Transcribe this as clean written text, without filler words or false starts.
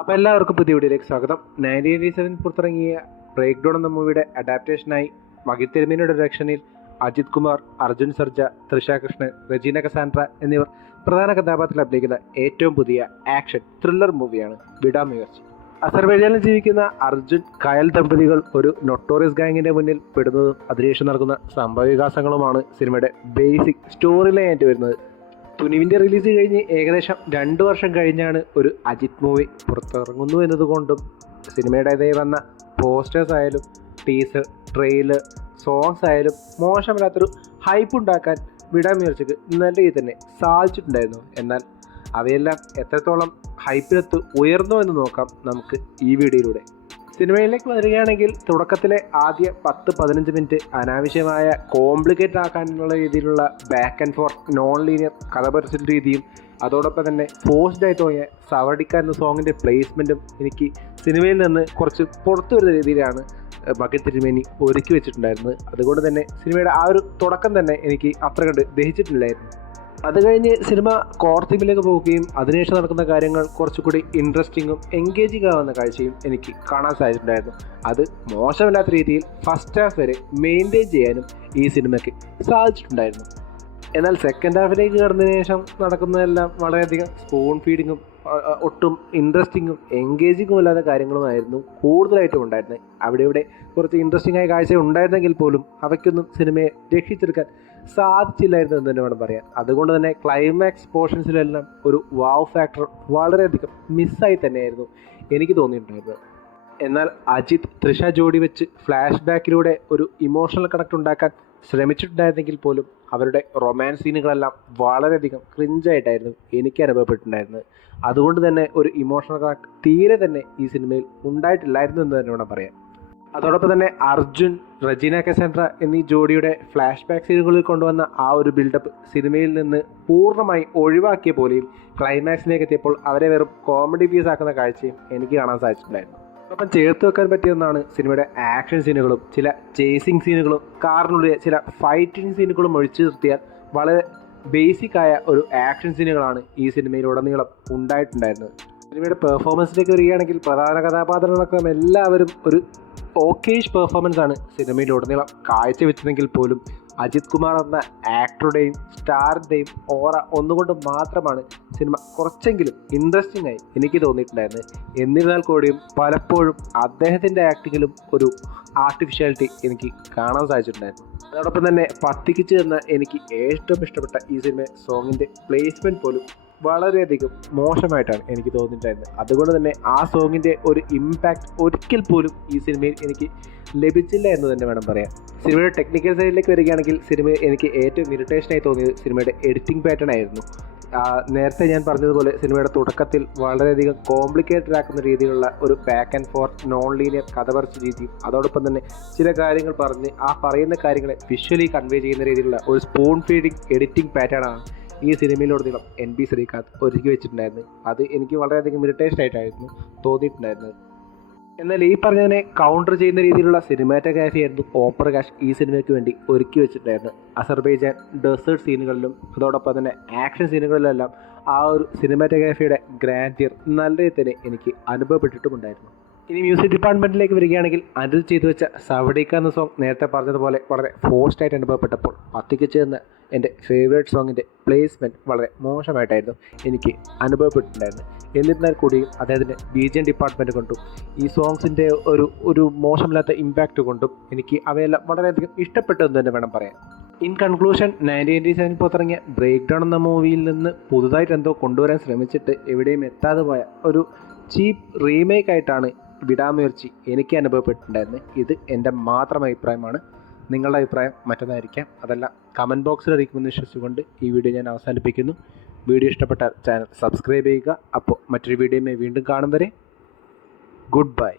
അപ്പോൾ എല്ലാവർക്കും പുതിയ വീഡിയോയിലേക്ക് സ്വാഗതം. 1987 പുറത്തിറങ്ങിയ ബ്രേക്ക് ഡൗൺ എന്ന മൂവിയുടെ അഡാപ്റ്റേഷനായി മഹിത് തിരുമേനിയുടെ ഡയറക്ഷനിൽ അജിത് കുമാർ, അർജുൻ സർജ, തൃഷ കൃഷ്ണൻ, റെജീന കസാൻഡ്ര എന്നിവർ പ്രധാന കഥാപാത്രത്തിൽ അഭിനയിക്കുന്ന ഏറ്റവും പുതിയ ആക്ഷൻ ത്രില്ലർ മൂവിയാണ് വിടാമുയർച്ചി. അസർബൈജാനിൽ ജീവിക്കുന്ന അർജുൻ കയൽ ദമ്പതികൾ ഒരു നൊട്ടോറിയസ് ഗാങ്ങിന്റെ മുന്നിൽ പെടുന്നതും അതിനുശേഷം നടക്കുന്ന സംഭവവികാസങ്ങളുമാണ് സിനിമയുടെ ബേസിക് സ്റ്റോറി ലൈൻ ആയിട്ട് വരുന്നത്. തുനിവിൻ്റെ റിലീസ് കഴിഞ്ഞ് ഏകദേശം 2 വർഷം കഴിഞ്ഞാണ് ഒരു അജിത് മൂവി പുറത്തിറങ്ങുന്നു എന്നതുകൊണ്ടും സിനിമയുടേതായി വന്ന പോസ്റ്റേഴ്സ് ആയാലും ടീസർ, ട്രെയിലർ, സോങ്സ് ആയാലും മോശമില്ലാത്തൊരു ഹൈപ്പ് ഉണ്ടാക്കാൻ വിടാമുയർച്ചയ്ക്ക് നല്ല രീതിയിൽ തന്നെ സാധിച്ചിട്ടുണ്ടായിരുന്നു. എന്നാൽ അവയെല്ലാം എത്രത്തോളം ഹൈപ്പിനൊത്ത് ഉയർന്നു എന്ന് നോക്കാം നമുക്ക് ഈ വീഡിയോയിലൂടെ. സിനിമയിലേക്ക് വരികയാണെങ്കിൽ തുടക്കത്തിലെ ആദ്യ 10-15 മിനിറ്റ് അനാവശ്യമായ കോംപ്ലിക്കേറ്റഡ് ആക്കാനുള്ള രീതിയിലുള്ള back and forth non linear കഥപരച്ചിൽ രീതിയും അതോടൊപ്പം തന്നെ ഫോഴ്സ്ഡ് ആയി തോന്നിയ സവർഡിക്ക എന്ന സോങ്ങിൻ്റെ പ്ലേസ്മെൻറ്റും എനിക്ക് സിനിമയിൽ നിന്ന് കുറച്ച് പുറത്തു വരുന്ന രീതിയിലാണ് മഹിത് തിരുമേനി ഒരുക്കി വെച്ചിട്ടുണ്ടായിരുന്നത്. അതുകൊണ്ട് തന്നെ സിനിമയുടെ ആ ഒരു തുടക്കം തന്നെ എനിക്ക് അത്ര കണ്ട് ദഹിച്ചിട്ടില്ലായിരുന്നു. അത് കഴിഞ്ഞ് സിനിമ കോർ തീമിലേക്ക് പോവുകയും അതിനുശേഷം നടക്കുന്ന കാര്യങ്ങൾ കുറച്ചുകൂടി ഇൻട്രസ്റ്റിങ്ങും എൻഗേജിങ് ആവുന്ന കാഴ്ചയും എനിക്ക് കാണാൻ സാധിച്ചിട്ടുണ്ടായിരുന്നു. അത് മോശമില്ലാത്ത രീതിയിൽ ഫസ്റ്റ് ഹാഫ് വരെ മെയിൻറ്റെയിൻ ചെയ്യാനും ഈ സിനിമയ്ക്ക് സാധിച്ചിട്ടുണ്ടായിരുന്നു. എന്നാൽ സെക്കൻഡ് ഹാഫിലേക്ക് കടന്നതിന് ശേഷം നടക്കുന്നതെല്ലാം വളരെയധികം സ്പൂൺ ഫീഡിങ്ങും ഒട്ടും ഇൻട്രസ്റ്റിങ്ങും എൻഗേജിങ്ങും അല്ലാത്ത കാര്യങ്ങളുമായിരുന്നു കൂടുതലായിട്ടും ഉണ്ടായിരുന്നത്. അവിടെ കുറച്ച് ഇൻട്രസ്റ്റിംഗ് ആയ കാഴ്ച ഉണ്ടായിരുന്നെങ്കിൽ പോലും അവയ്ക്കൊന്നും സിനിമയെ രക്ഷിച്ചെടുക്കാൻ സാധിച്ചില്ലായിരുന്നു എന്ന് തന്നെ വേണം പറയാൻ. അതുകൊണ്ട് തന്നെ ക്ലൈമാക്സ് പോർഷൻസിലെല്ലാം ഒരു വാവ് ഫാക്ടർ വളരെയധികം മിസ്സായി തന്നെയായിരുന്നു എനിക്ക് തോന്നിയിട്ടുണ്ടായിരുന്നത്. എന്നാൽ അജിത് തൃഷ ജോഡി വെച്ച് ഫ്ലാഷ് ബാക്കിലൂടെ ഒരു ഇമോഷണൽ കണക്ട് ഉണ്ടാക്കാൻ ശ്രമിച്ചിട്ടുണ്ടായിരുന്നെങ്കിൽ പോലും അവരുടെ റൊമാൻസ് സീനുകളെല്ലാം വളരെയധികം ക്രിഞ്ചായിട്ടായിരുന്നു എനിക്ക് അനുഭവപ്പെട്ടിട്ടുണ്ടായിരുന്നത്. അതുകൊണ്ട് തന്നെ ഒരു ഇമോഷണൽ കണക്ട് തീരെ തന്നെ ഈ സിനിമയിൽ ഉണ്ടായിട്ടില്ലായിരുന്നു എന്ന് തന്നെ വേണം പറയാൻ. അതോടൊപ്പം തന്നെ അർജുൻ, റെജീന കസാൻഡ്ര എന്നീ ജോഡിയുടെ ഫ്ലാഷ് ബാക്ക് സീനുകളിൽ കൊണ്ടുവന്ന ആ ഒരു ബിൽഡപ്പ് സിനിമയിൽ നിന്ന് പൂർണ്ണമായി ഒഴിവാക്കിയ പോലെയും ക്ലൈമാക്സിലേക്ക് എത്തിയപ്പോൾ അവരെ വെറും കോമഡി പീസ് ആക്കുന്ന കാഴ്ചയും എനിക്ക് കാണാൻ സാധിച്ചിട്ടുണ്ടായിരുന്നു. അപ്പം ചേർത്ത് വെക്കാൻ പറ്റിയ ഒന്നാണ് സിനിമയുടെ ആക്ഷൻ സീനുകളും ചില ചേസിങ് സീനുകളും കാറിനുള്ളിലെ ചില ഫൈറ്റിംഗ് സീനുകളും ഒഴിച്ചു നിർത്തിയാൽ വളരെ ബേസിക്കായ ഒരു ആക്ഷൻ സീനുകളാണ് ഈ സിനിമയിലുടനീളം ഉണ്ടായിട്ടുണ്ടായിരുന്നത്. സിനിമയുടെ പെർഫോമൻസിലേക്ക് വരികയാണെങ്കിൽ പ്രധാന കഥാപാത്രങ്ങളൊക്കെ എല്ലാവരും ഒരു ഓക്കേഷ് പെർഫോമൻസ് ആണ് സിനിമയിലുടനീളം കാഴ്ചവെച്ചതെങ്കിൽ പോലും അജിത് കുമാർ എന്ന ആക്ടറുടെയും സ്റ്റാറിൻ്റെയും ഓറ ഒന്നുകൊണ്ട് മാത്രമാണ് സിനിമ കുറച്ചെങ്കിലും ഇൻട്രസ്റ്റിംഗ് ആയി എനിക്ക് തോന്നിയിട്ടുണ്ടായിരുന്നത്. എന്നിരുന്നാൽ കൂടിയും പലപ്പോഴും അദ്ദേഹത്തിൻ്റെ ആക്ടിങ്ങിലും ഒരു ആർട്ടിഫിഷ്യാലിറ്റി എനിക്ക് കാണാൻ സാധിച്ചിട്ടുണ്ടായിരുന്നു. അതോടൊപ്പം തന്നെ പത്തിക്കിച്ച് എന്ന എനിക്ക് ഏറ്റവും ഇഷ്ടപ്പെട്ട ഈ സിനിമ സോങ്ങിൻ്റെ പ്ലേസ്മെൻറ്റ് പോലും വളരെയധികം മോശമായിട്ടാണ് എനിക്ക് തോന്നിയിട്ടുണ്ടായിരുന്നത്. അതുകൊണ്ട് തന്നെ ആ സോങ്ങിൻ്റെ ഒരു ഇമ്പാക്റ്റ് ഒരിക്കൽ പോലും ഈ സിനിമയിൽ എനിക്ക് ലഭിച്ചില്ല എന്ന് തന്നെ വേണം പറയാൻ. സിനിമയുടെ ടെക്നിക്കൽ സൈഡിലേക്ക് വരികയാണെങ്കിൽ സിനിമ എനിക്ക് ഏറ്റവും ഇറിറ്റേഷനായി തോന്നിയത് സിനിമയുടെ എഡിറ്റിംഗ് പാറ്റേൺ ആയിരുന്നു. നേരത്തെ ഞാൻ പറഞ്ഞതുപോലെ സിനിമയുടെ തുടക്കത്തിൽ വളരെയധികം കോംപ്ലിക്കേറ്റഡ് ആക്കുന്ന രീതിയിലുള്ള ഒരു back and forth non linear കഥ പറച്ച രീതിയും അതോടൊപ്പം തന്നെ ചില കാര്യങ്ങൾ പറഞ്ഞ് ആ പറയുന്ന കാര്യങ്ങളെ വിഷ്വലി കൺവേ ചെയ്യുന്ന രീതിയിലുള്ള ഒരു സ്പൂൺ ഫീഡിങ് എഡിറ്റിംഗ് പാറ്റേൺ ആണ് ഈ സിനിമയിലുടനീളം NB ശ്രീകാന്ത് ഒരുക്കി വെച്ചിട്ടുണ്ടായിരുന്നു. അത് എനിക്ക് വളരെയധികം ഇറിറ്റേഷൻ ആയിട്ടായിരുന്നു തോന്നിയിട്ടുണ്ടായിരുന്നത്. എന്നാൽ ഈ പറഞ്ഞതിനെ കൗണ്ടർ ചെയ്യുന്ന രീതിയിലുള്ള സിനിമാറ്റോഗ്രാഫി ആയിരുന്നു ഓപ്പർ കാഷ് ഈ സിനിമയ്ക്ക് വേണ്ടി ഒരുക്കി വെച്ചിട്ടുണ്ടായിരുന്നത്. അസർബൈജാൻ ഡെസേർട്ട് സീനുകളിലും അതോടൊപ്പം തന്നെ ആക്ഷൻ സീനുകളിലെല്ലാം ആ ഒരു സിനിമാറ്റോഗ്രാഫിയുടെ ഗ്രാൻഡിയർ നല്ല രീതിയിൽ തന്നെ എനിക്ക് അനുഭവപ്പെട്ടിട്ടുമുണ്ടായിരുന്നു. ഇനി മ്യൂസിക് ഡിപ്പാർട്ട്മെൻറ്റിലേക്ക് വരികയാണെങ്കിൽ അതിൽ ചെയ്തു വെച്ച സവഡിക്ക എന്ന സോങ് നേരത്തെ പറഞ്ഞതുപോലെ വളരെ ഫോഴ്സ്ഡ് ആയിട്ട് അനുഭവപ്പെട്ടപ്പോൾ പത്തിക്കിച്ച് എന്ന എൻ്റെ ഫേവറേറ്റ് സോങ്ങിൻ്റെ പ്ലേസ്മെൻറ്റ് വളരെ മോശമായിട്ടായിരുന്നു എനിക്ക് അനുഭവപ്പെട്ടിട്ടുണ്ടായിരുന്നത്. എന്നിരുന്നാൽ കൂടിയും അദ്ദേഹത്തിൻ്റെ BGM ഡിപ്പാർട്ട്മെൻറ്റ് കൊണ്ടും ഈ സോങ്സിൻ്റെ ഒരു മോശമില്ലാത്ത ഇമ്പാക്റ്റ് കൊണ്ടും എനിക്ക് അവയെല്ലാം വളരെയധികം ഇഷ്ടപ്പെട്ടു എന്ന് തന്നെ വേണം പറയാൻ. ഇൻ കൺക്ലൂഷൻ, 1987 പുറത്തിറങ്ങിയ ബ്രേക്ക് ഡൗൺ എന്ന മൂവിയിൽ നിന്ന് പുതുതായിട്ട് എന്തോ കൊണ്ടുവരാൻ ശ്രമിച്ചിട്ട് എവിടെയും എത്താതെ പോയ ഒരു ചീപ്പ് റീമേക്ക് ആയിട്ടാണ് വിടാമുയർച്ചി എനിക്ക് അനുഭവപ്പെട്ടിട്ടുണ്ടായിരുന്നത്. ഇത് എൻ്റെ മാത്രം അഭിപ്രായമാണ്. നിങ്ങളുടെ അഭിപ്രായം മറ്റൊന്നായിരിക്കാം. അതെല്ലാം കമൻറ്റ് ബോക്സിൽ അറിയിക്കുമെന്ന് വിശ്വസിച്ചുകൊണ്ട് ഈ വീഡിയോ ഞാൻ അവസാനിപ്പിക്കുന്നു. വീഡിയോ ഇഷ്ടപ്പെട്ടാൽ ചാനൽ സബ്സ്ക്രൈബ് ചെയ്യുക. അപ്പോൾ മറ്റൊരു വീഡിയോയുമായി വീണ്ടും കാണും വരെ ഗുഡ് ബൈ.